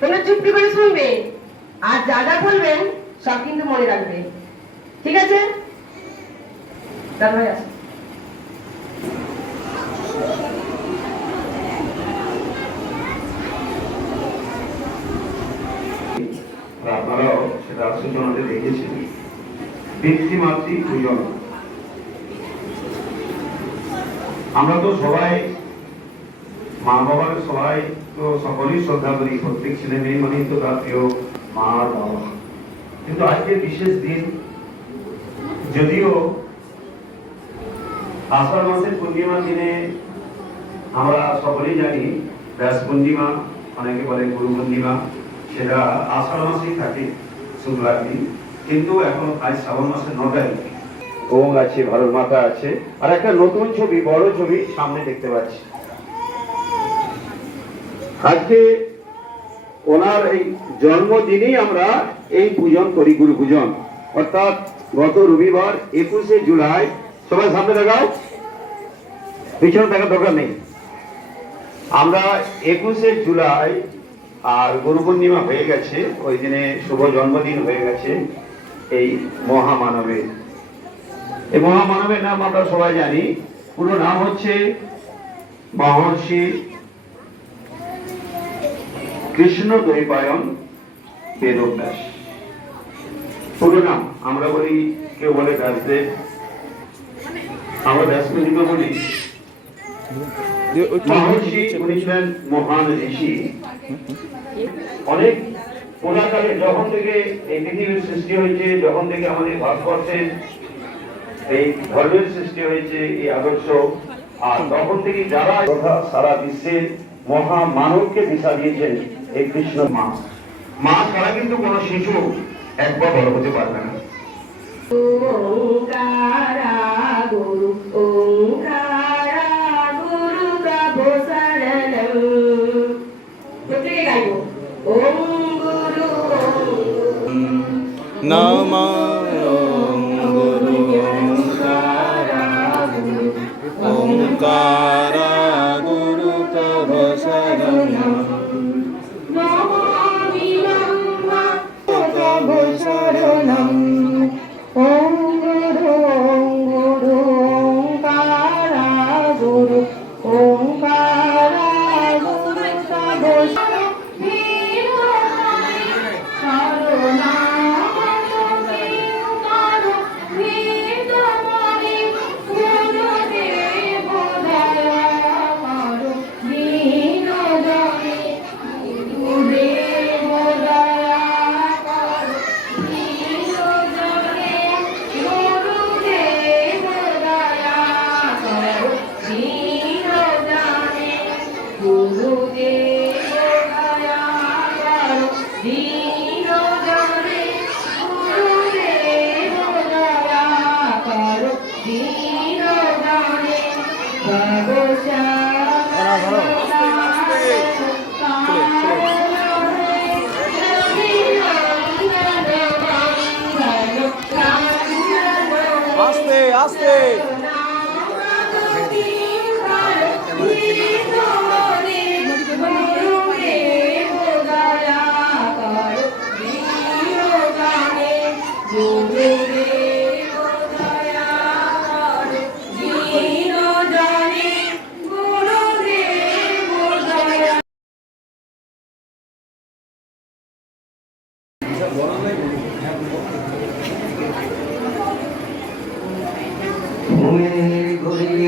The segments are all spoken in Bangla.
তোমরা চুপটি করে শুনবে আর যা যা বলবেন, সব কিন্তু মনে রাখবে। ঠিক আছে? আপনারাও সেটা দেখেছেন, পিতৃমাতৃ পূজন আমরা তো সবাই মা বাবার সবাই তো সকলেই শ্রদ্ধা করি, প্রত্যেক ছেলে মেয়ে মানেই তো তার প্রিয় মা বাবা। কিন্তু আজকের বিশেষ দিন, যদিও আষাঢ় মাসের পূর্ণিমা দিনে আমরা সকলেই জানি, ব্যাস পূর্ণিমা, অনেকে বলে গুরু পূর্ণিমা, সেটা আষাঢ় মাসেই থাকে শুক্লার দিন। কিন্তু এখন আজ শ্রাবণ মাসের ন তারিখ। ওং আছে ভারত মাতা আছে। আর একটা নতুন ছবি, বড় ছবি সামনে দেখতে পাচ্ছি। আজকে ওনার এই জন্মদিনেই আমরা এই পূজন করি, গুরু পূজন। অর্থাৎ গত রবিবার একুশে জুলাই, সবাই সামনে দেখাও পিছনে দেখার দরকার নেই। আমরা একুশে জুলাই, আর গুরু পূর্ণিমা হয়ে গেছে, ওই দিনে শুভ জন্মদিন হয়ে গেছে এই মহামানবের। এই মহামানবের নাম আমরা সবাই জানি। পুরো নাম হচ্ছে মহর্ষি কৃষ্ণ দৈপায়ন বেদব্যাস। পুরো নাম, আমরা বলি, কেউ বলে ব্যাসদেব। আমরা ব্যাসদেব বলি মহর্ষি, উনি ছিলেন মহান ঋষি। অনেক পুরাকালে যখন থেকে এই পৃথিবীর সৃষ্টি হয়েছে, যখন থেকে আমাদের ভারতবর্ষের এই ধর্মের সৃষ্টি হয়েছে, এই আদর্শ, আর তখন থেকে যারা সারা বিশ্বের মহা মানবকে দিশা দিয়েছেন এই কৃষ্ণ মা মা ছাড়া কিন্তু কোনো শিশু একবার বড় হতে পারবে না। ওঙ্কারা গুরু ওঙ্কারা গুরু প্রভু শরণম। প্রত্যেকে গাইব ওম গুরু ওম গুরু। ওঙ্কার গুরু আস্তে।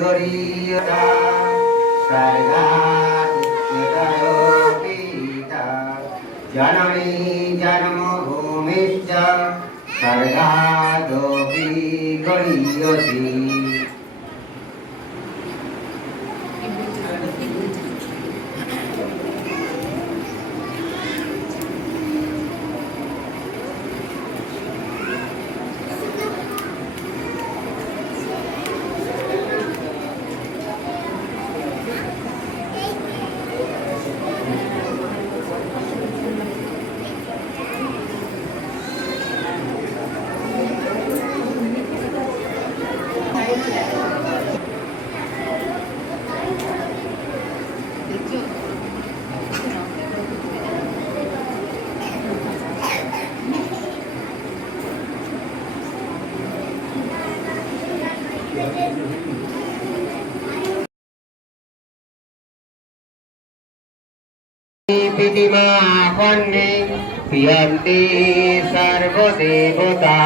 ভূমির গরিয়তা সর্গাদুচ্যতারোপিতা জননী জন্মভূমিশ্চ স্বর্গাদপি গরিয়সি পিতিমা পন্নে পিয়ন্তি সর্বদেবতা।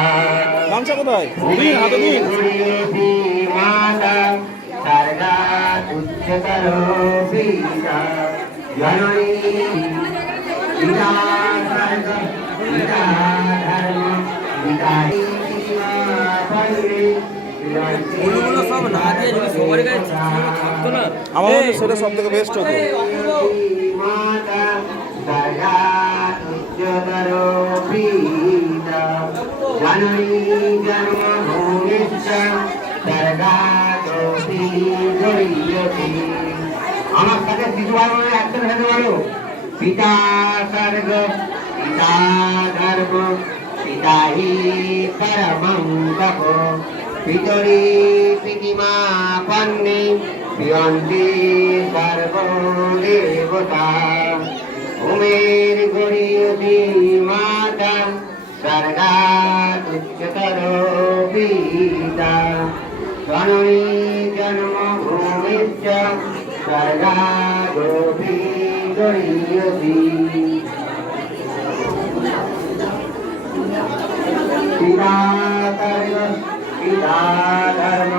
গামছা কোথায়? দিন হাতে দিন। গুরুপি মাতা সর্গা উচ্চতরো পিতা জননী পিতা সর্গ পিতা ধর্ম পিতা ওগুলো সব না দিয়ে যদি সবার গায়ে থাকতো না। আমার সেটা সব থেকে বেস্ট হতো জননী জন্মভূমিশ্চ গরিয়তি আমার সাথে শিশু ভালো একসাথে সাথে বলো পিতা স্বর্গ পিতা ধর্ম পিতা হি পরমং তপ পিতরি পিতিমা পন্নে পিয়ন্তি সর্বদেবতা উমের গরিয়তি মাতা স্বর্গাৎ উচ্চতর পিতা। জননী জন্মভূমিশ্চ স্বর্গাদপি গরিয়তি পিতা কর্ম পিতা ধর্ম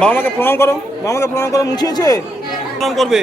বাবা মাকে প্রণাম করো বাবা মাকে প্রণাম করো মুছিয়েছে? প্রণাম করবে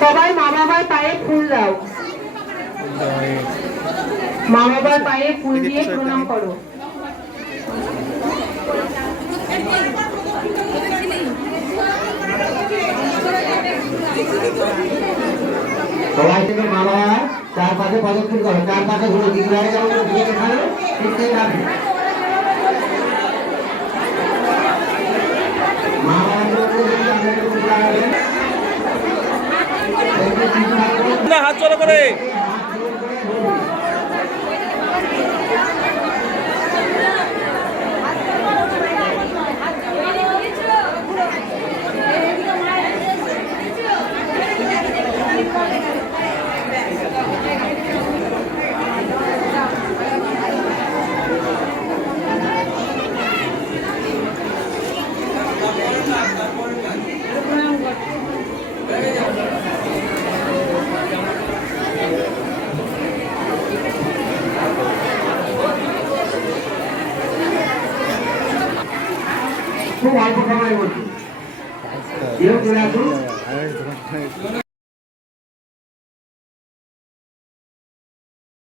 সবাই মা বাবার পায়ে ফুল দাও মা বাবার পায়ে ফুল দিয়ে প্রণাম করো। সবাই থেকে মা চার পাশে পদক্ষেপ করো। চার পাশে ঘুরো দিদিভাই যেমন দেখাল ঠিক হাত চড়া করে। వాళ్ళకు పనులు ఇవ్వచ్చు